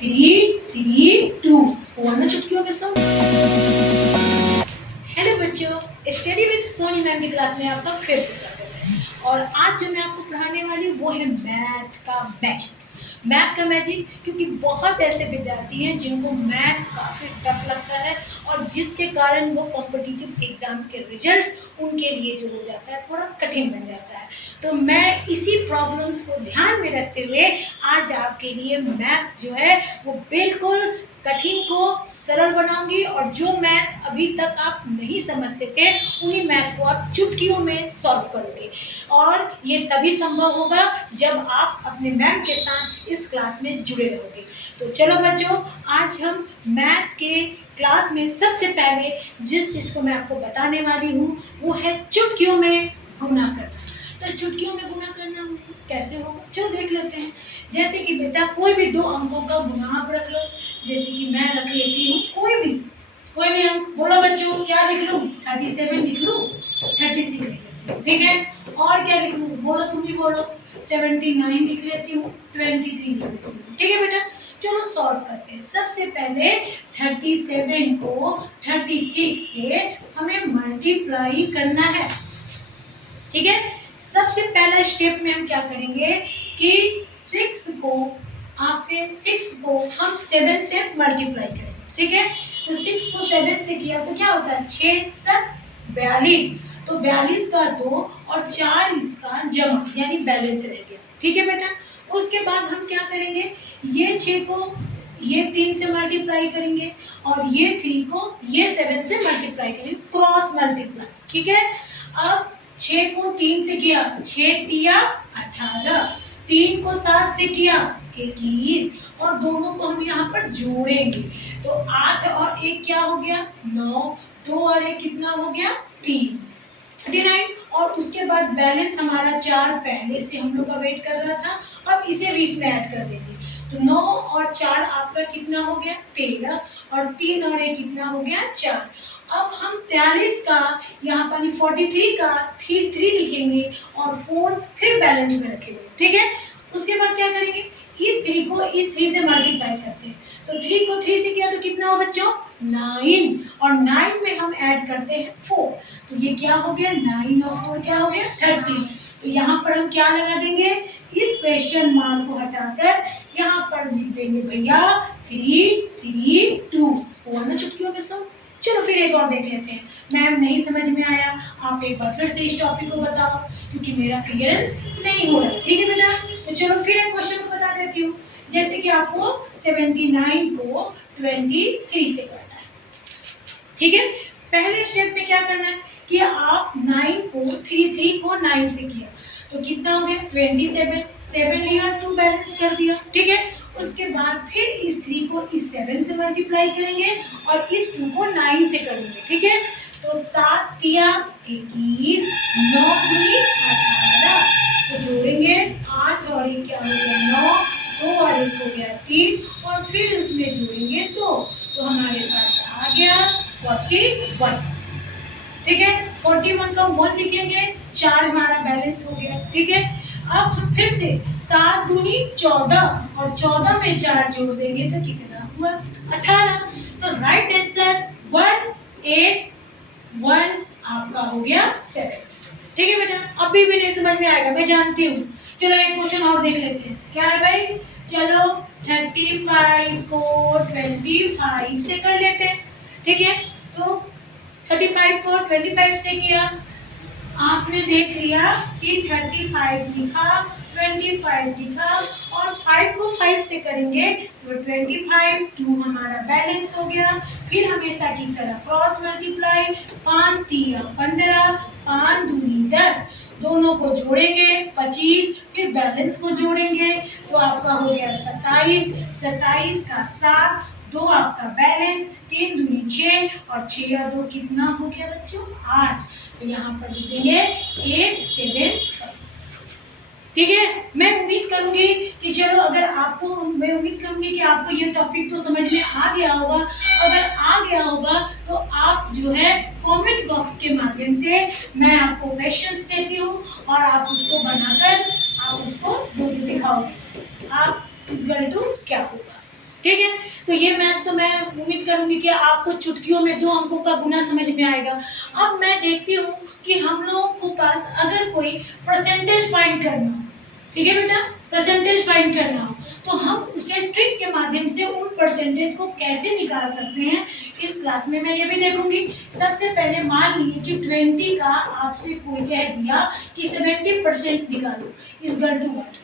3 3 2 हुआ ना चुटकियों में सब। हेलो बच्चों, स्टडी विद सोनी मैम की क्लास में आपका फिर से स्वागत है। और आज जो मैं आपको पढ़ाने वाली हूँ वो है मैथ का मैजिक। मैथ का मैजिक, क्योंकि बहुत ऐसे विद्यार्थी हैं जिनको मैथ काफ़ी टफ लगता है और जिसके कारण वो कॉम्पिटिटिव एग्जाम के रिजल्ट उनके लिए जो हो जाता है थोड़ा कठिन बन जाता है। तो मैं इसी प्रॉब्लम्स को ध्यान में रखते हुए आज आपके लिए मैथ जो है वो बिल्कुल कठिन को सरल बनाऊंगी और जो मैथ अभी तक आप नहीं समझते थे उन्हीं मैथ को आप चुटकियों में सॉल्व करोगे। और ये तभी संभव होगा जब आप अपने मैम के साथ इस क्लास में जुड़े रहोगे। तो चलो बच्चों, आज हम मैथ के क्लास में सबसे पहले जिस चीज़ को मैं आपको बताने वाली हूँ वो है चुटकियों में गुना करना। तो चुटकियों में गुना करना कैसे होगा, चलो देख लेते हैं। जैसे कि बेटा कोई भी दो अंकों का गुना आप रख लो। जैसे कि मैं रख लेती हूँ कोई भी अंक। बोलो बच्चों, क्या लिख लूँ? 37 लिख लूँ, 36 लिख लेती हूँ, ठीक है। और क्या लिख लूँ? बोलो, तुम ही बोलो। 79 लिख लेती हूँ, 23 लिख लेती हूँ, ठीक है बेटा। चलो सॉल्व करते हैं। सबसे पहले 37 को 36 से हमें मल्टीप्लाई करना है, ठीक है। सबसे पहला स्टेप में हम क्या करेंगे कि 6 को हम 7 से मल्टीप्लाई करेंगे, ठीक है। तो 6 को 7 से किया तो क्या होता है? 6 7 42। तो 42 का 2 और 4 इसका जमा यानी बैलेंस रह गया, ठीक है बेटा। उसके बाद हम क्या करेंगे, ये 6 को ये 3 से मल्टीप्लाई करेंगे और ये 3 को ये 7 से मल्टीप्लाई करेंगे, क्रॉस मल्टीप्लाई, ठीक है। अब 6 को 3 से किया, 6 तिया 18, 3 को 7 से किया 21 और दोनों को हम यहाँ पर जोड़ेंगे तो 8 और 1 क्या हो गया? 9, 2 और 1 कितना हो गया? 3, 39। और उसके बाद बैलेंस हमारा 4 पहले से हम लोग का वेट कर रहा था, अब इसे भी इसमें ऐड कर देंगे। तो 9 और 4 आपका कितना हो गया? 13 और 3 और 1 कितना हो गया? 4। अब हम 43 का यहाँ पर 43 का 3 लिखेंगे और 4 फिर बैलेंस में रखेंगे, ठीक है। उसके बाद क्या करेंगे, इस 3 को इस 3 से मल्टीप्लाई करते हैं। तो 3 को 3 से किया तो कितना हो बच्चों? 9। और 9 में हम ऐड करते हैं 4। तो ये क्या हो गया? 9 और 4 क्या हो गया? 30। तो यहाँ पर हम क्या लगा देंगे? इस क्वेश्चन मार्क को हटाकर यहाँ पर लिख देंगे भैया 3 3 2। हुआ ना चुटकियों में सब। चलो फिर एक और देख लेते हैं। मैम नहीं समझ में आया, आप एक बार फिर से इस टॉपिक को बताओ क्योंकि मेरा क्लियरेंस नहीं हो रहा है, ठीक है बेटा। तो चलो फिर एक क्वेश्चन को बता देती हूँ। जैसे कि आपको 79 को 23 से करना है, ठीक है। पहले स्टेप में क्या करना है कि आप 9 को 3 को 9 से किया तो कितना हो गया? 27। 7 लिया, 2 बैलेंस कर दिया, ठीक है। उसके बाद फिर इस 3 को इस 7 से मल्टीप्लाई करेंगे और इस 2 को 9 से करेंगे, ठीक है। तो 7 तिया 21, 9 दूनी 18। तो जोड़ेंगे 8 और 1 क्या हो गया? 9, 2 और 1 हो गया 3 और फिर उसमें जोड़ेंगे 2 तो हमारे पास आ गया 41, ठीक है। 41 का 1 लिखेंगे, 4 हमारा बैलेंस हो गया, ठीक है। अब हम फिर से 7 दूनी 14 और 14 में 4 जोड़ देंगे तो कितना हुआ? 18। तो राइट आंसर 181 आपका हो गया 7, ठीक है बेटा। अभी भी नहीं समझ में आएगा, मैं जानती हूँ। चलो एक क्वेश्चन और देख लेते हैं। क्या है भाई? चलो 35 को 25 से कर लेते हैं, ठीक है। तो 35 को 25 से किया, आपने देख लिया कि 35 लिखा, 25 लिखा और 5 को 5 से करेंगे तो 25, 2 हमारा बैलेंस हो गया। फिर हमेशा की तरह क्रॉस मल्टीप्लाई, 5 तिया 15, 5 दूनी 10, दोनों को जोड़ेंगे 25, फिर बैलेंस को जोड़ेंगे तो आपका हो गया 27। 27 का 7, 2 आपका बैलेंस, 3 दूनी 6 और 6 और 2 कितना हो गया बच्चों? 8। तो यहाँ पर लिख देंगे 875, ठीक है। मैं उम्मीद करूंगी कि चलो मैं उम्मीद करूंगी कि आपको ये टॉपिक तो समझ में आ गया होगा। अगर आ गया होगा तो आप जो है कमेंट बॉक्स के माध्यम से मैं आपको क्वेश्चंस देती हूँ और आप उसको बनाकर आप उसको मुझे दिखाओगे। आप इस गणित क्या होगा। ठीक है। तो ये मैथ्स तो मैं उम्मीद करूंगी कि आपको चुटकियों में 2 अंकों का गुना समझ में आएगा। अब मैं देखती हूँ कि हम लोगों को पास अगर कोई परसेंटेज फाइंड करना हो, ठीक है बेटा, परसेंटेज फाइंड करना हो तो हम उसे ट्रिक के माध्यम से उन परसेंटेज को कैसे निकाल सकते हैं, इस क्लास में मैं ये भी देखूंगी। सबसे पहले मान लीजिए कि 20 का आपसे कोई कह दिया कि 70% निकालो, इज गल टू व्हाट।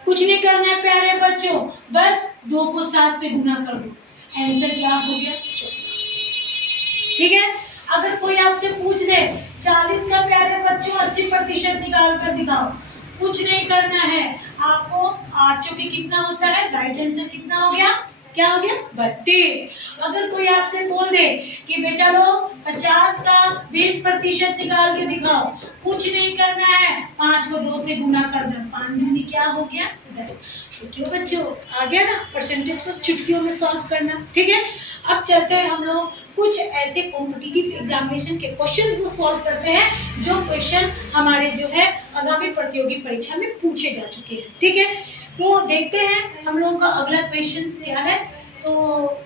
कुछ नहीं करना है प्यारे बच्चों, बस 2 को 7 से गुना कर दो, आंसर क्या हो गया 14। ठीक है। अगर कोई आपसे पूछ ले 40 का प्यारे बच्चों 80% निकाल कर दिखाओ, कुछ नहीं करना है आपको। 8 चौके कितना होता है, राइट आंसर कितना हो गया, क्या हो गया 32। अगर कोई आपसे बोल दे कि बेटा लो 50 का 20% निकाल के दिखाओ, कुछ नहीं करना है, 5 को 2 से गुना करना, 5 दूनी क्या हो गया 10। तो क्यों बच्चों आ गया ना परसेंटेज को चुटकियों में सॉल्व करना। ठीक है। अब चलते हैं हम लोग कुछ ऐसे कॉम्पिटिटिव एग्जामिनेशन के क्वेश्चंस को सॉल्व करते हैं जो क्वेश्चन हमारे जो है आगामी प्रतियोगी परीक्षा में पूछे जा चुके हैं। ठीक है। तो देखते हैं हम लोगों का अगला क्वेश्चन क्या है। तो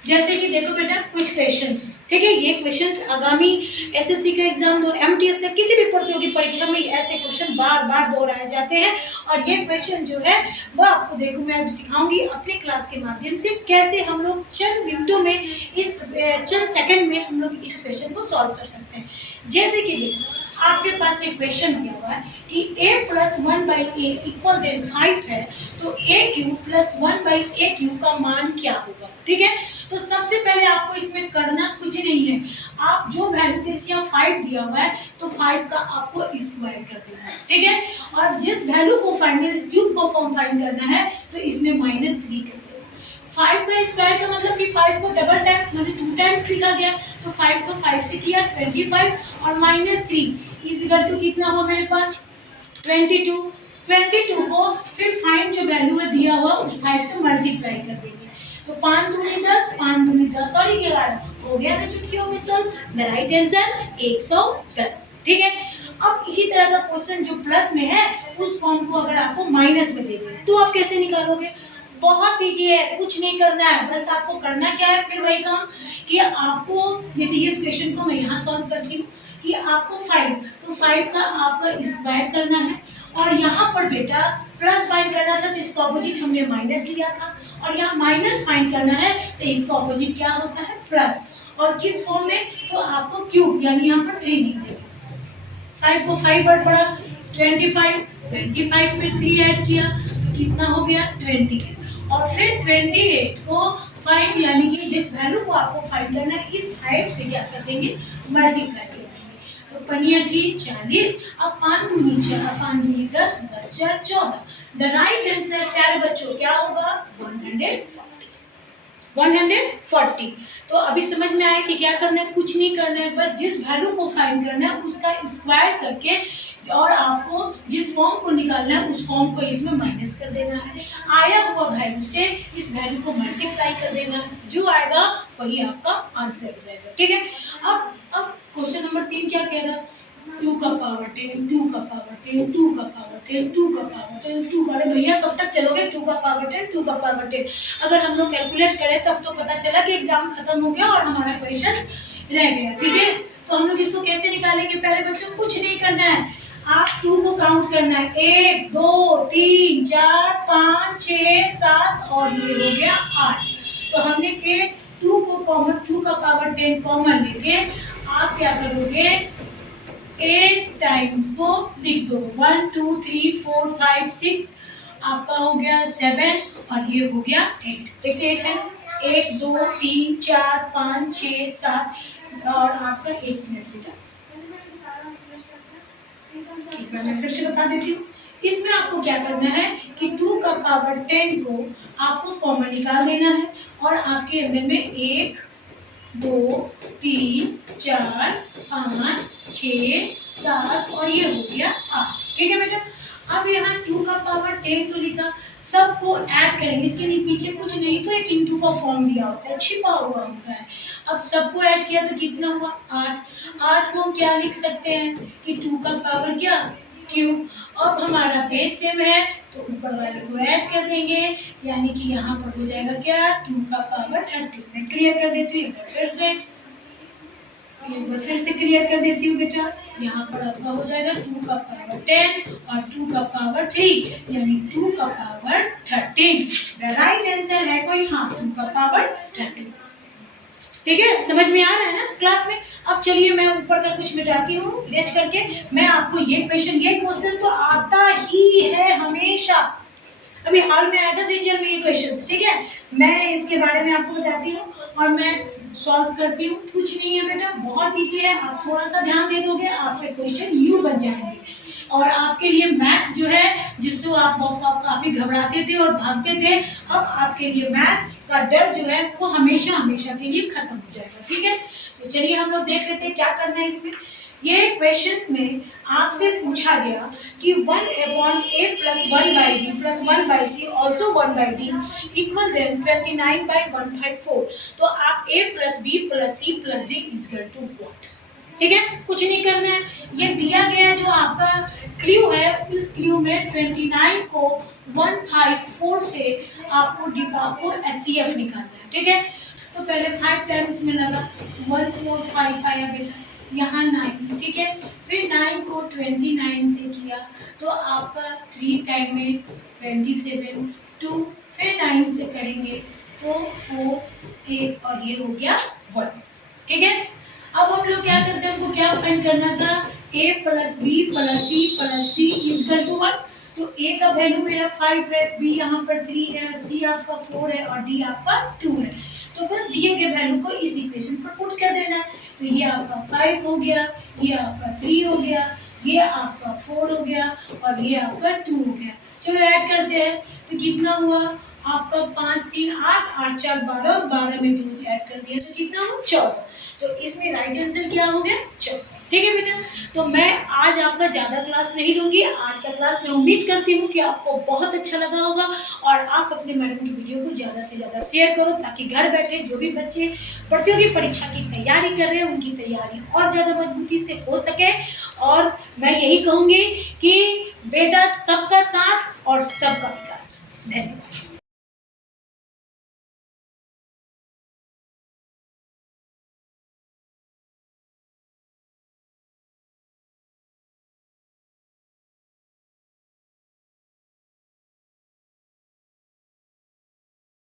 जैसे कि देखो बेटा कुछ क्वेश्चंस, ठीक है, ये क्वेश्चंस आगामी एसएससी का एग्जाम दो, एमटीएस का किसी भी प्रतियोगी परीक्षा में ऐसे क्वेश्चन बार बार दोहराए जाते हैं। और ये क्वेश्चन जो है वो आपको देखो मैं सिखाऊंगी अपने क्लास के माध्यम से कैसे हम लोग चंद मिनटों में चंद सेकंड में हम लोग इस क्वेश्चन को सॉल्व कर सकते हैं। जैसे कि बेटा आपके पास एक क्वेश्चन दिया हुआ है कि a + 1/a = 5 है, तो a³ + 1/a³ का मान क्या होगा। ठीक है। तो सबसे पहले आपको इसमें करना कुछ नहीं है, आप जो वैल्यू जैसे यहाँ 5 दिया हुआ है तो 5 का आपको स्क्वायर कर देना है। ठीक है। और जिस वैल्यू को क्यूब को फॉर्म फाइंड करना है तो इसमें -3 कर देना। 5 का स्क्वायर का मतलब कि 5 को डबल टाइम मतलब 2 टाइम्स लिखा गया, तो 5 को 5 से किया 25 और -3 = कितना हुआ मेरे पास 22। 22 को फिर फाइंड जो वैल्यू है दिया हुआ उस 5 से मल्टीप्लाई कर देंगे, तो 5 दूनी 10, 5 दूनी 10 और 11 हो गया ना चुटकियों में सॉल्व। The right answer 110। ठीक है। अब इसी तरह का क्वेश्चन जो प्लस में है उस फॉर्म को अगर आपको माइनस में दे दे तो आप कैसे निकालोगे। बहुत ईजी है, कुछ नहीं करना है, बस आपको करना क्या है फिर वही काम कि आपको जैसे इस क्वेश्चन को मैं यहाँ सॉल्व करती हूँ कि आपको 5 तो 5 का आपका स्क्वायर करना है और यहाँ पर बेटा प्लस फाइंड करना था तो इसका ऑपोजिट हमने माइनस लिया था, और यहाँ माइनस फाइंड करना है तो इसका ऑपोजिट क्या होता है प्लस, और किस फॉर्म में तो आपको क्यूब यानी यहाँ पर 3 लिख देंगे। 5 को 5 बार पढ़ा 25 पे 3 ऐड किया तो कितना हो गया 28, और फिर 28 को फाइंड यानी कि जिस वैल्यू को आपको फाइंड करना है इस 5 से क्या कर देंगे मल्टीप्लाई कर देंगे, तो पनिया थी 40। अब 5 दूनी 4, 5 दूनी 10, 10 4 14। द राइट आंसर प्यारे बच्चों क्या होगा 140। तो अभी समझ में आया कि क्या करना है, कुछ नहीं करना है, बस जिस वैल्यू को फाइंड करना है उसका स्क्वायर करके और आपको जिस फॉर्म को निकालना है उस फॉर्म को इसमें माइनस कर देना है, आया हुआ वैल्यू से इस वैल्यू को मल्टीप्लाई कर देना है, जो आएगा वही आपका आंसर रहेगा। ठीक है। अब क्वेश्चन नंबर 3 क्या कह रहा है 2 का पावर 10, 2 का पावर 10, 2 का पावर 10, 2 का पावर 10, 2 का। अरे भैया कब तक चलोगे 2 का पावर 10, 2 का पावर 10। अगर हम लोग कैलकुलेट करें तब तो पता चला कि एग्जाम खत्म हो गया और हमारा क्वेश्चन रह गया। ठीक है। तो हम लोग इसको कैसे निकालेंगे पहले बच्चों, कुछ नहीं करना है, आप 2 को काउंट करना है 1 2 3 4 5 6 7 और ये हो गया 8। तो हमने के 2 को कॉमन 2 का पावर 10 कॉमन लेके आप क्या करोगे 8 टाइम्स को लिख दो 1 2 3 4 5 6, आपका हो गया 7 और ये हो गया 8। देखते 8 है 1 2 3 4 5 6 7 और आपका 1 मिनट बेटा मैं फिर से बता देती हूँ। इसमें आपको क्या करना है कि 2 का पावर 10 को आपको कॉमन निकाल देना है और आपके अंदर में 1 2 3 4 5 6 7 और ये हो गया 8। ठीक है बेटा। अब यहाँ 2 का पावर 10 तो लिखा, सबको ऐड करेंगे, इसके लिए पीछे कुछ नहीं तो एक इंटू का फॉर्म दिया होता है, छिपा हुआ होता है। अब सबको ऐड किया तो कितना हुआ 8। 8 को हम क्या लिख सकते हैं कि 2 का पावर क्या क्यूब। अब हमारा बेस सेम है तो ऊपर वाले को ऐड कर देंगे, यानी कि यहाँ पर हो जाएगा क्या 2 का पावर 30। मैं क्लियर कर देती हूँ एक बार फिर से क्लियर कर देती हूँ बेटा। यहाँ पर आपका हो जाएगा 2 का पावर 10 और 2 का पावर 3 यानी 2 का पावर 13। द राइट आंसर है कोई, हाँ 2 का पावर 13। ठीक है, समझ में आ रहा है ना क्लास में। अब चलिए मैं ऊपर का कुछ मिटाती हूँ इरेज करके। मैं आपको ये क्वेश्चन तो आता ही है हमेशा, अभी हाल में आया था सीजीएल में ये क्वेश्चंस। ठीक है, मैं इसके बारे में आपको बताती हूँ और मैं सॉल्व करती हूँ। कुछ नहीं है बेटा, बहुत ईजी है। आप थोड़ा सा ध्यान दे दोगे आपके क्वेश्चन यूं बन जाएंगे। और आपके लिए मैथ जो है, जिससे आप काफी घबराते थे और भागते थे, अब आपके लिए मैथ का डर जो है वो हमेशा हमेशा के लिए खत्म हो जाएगा। ठीक है, तो चलिए हम लोग देख लेते हैं क्या करना है इसमें। ये क्वेश्चंस में आपसे पूछा गया कि 1/a + 1/b + 1/c also 1/d equal then 29/1/4। तो आप a + b + c + d = what? ठीक है, कुछ नहीं करना है। ये दिया गया है जो आपका क्लू है, इस क्लू में 29 को 1/4 से आपको एचसीएफ निकालना है। ठीक है, तो पहले 5 टाइम्स में लगा 1 4 5 आया बेटा, यहाँ 9। ठीक है, फिर 9 को 29 से किया तो आपका 3 टाइम में 27, 2 फिर 9 से करेंगे तो 4 8 और ये हो गया 1। ठीक है, अब हम लोग क्या करते हैं, हमको क्या फाइंड करना था, a + b + c + d = 1। तो a का वैल्यू मेरा 5 है, b यहाँ पर 3 है, c आपका 4 है और d आपका 2 है। तो बस दिए गए वैल्यू को इस इक्वेशन पर पुट कर देना। तो ये आपका 5 हो गया, ये आपका 3 हो गया, ये आपका 4 हो गया और ये आपका 2 हो गया। चलो ऐड करते हैं, तो कितना हुआ आपका 5 3 8 8 4 12 और 12 में 2 ऐड कर दिया तो कितना हुआ 14। तो इसमें राइट आंसर क्या हो गया 14। ठीक है बेटा, तो मैं आज आपका ज़्यादा क्लास नहीं लूँगी। आज का क्लास मैं उम्मीद करती हूँ कि आपको बहुत अच्छा लगा होगा और आप अपने मैडम की वीडियो को ज़्यादा से ज़्यादा शेयर करो, ताकि घर बैठे जो भी बच्चे प्रतियोगी परीक्षा की तैयारी कर रहे हैं उनकी तैयारी और ज़्यादा मजबूती से हो सके। और मैं यही कहूँगी कि बेटा सबका साथ और सबका विकास। धन्यवाद।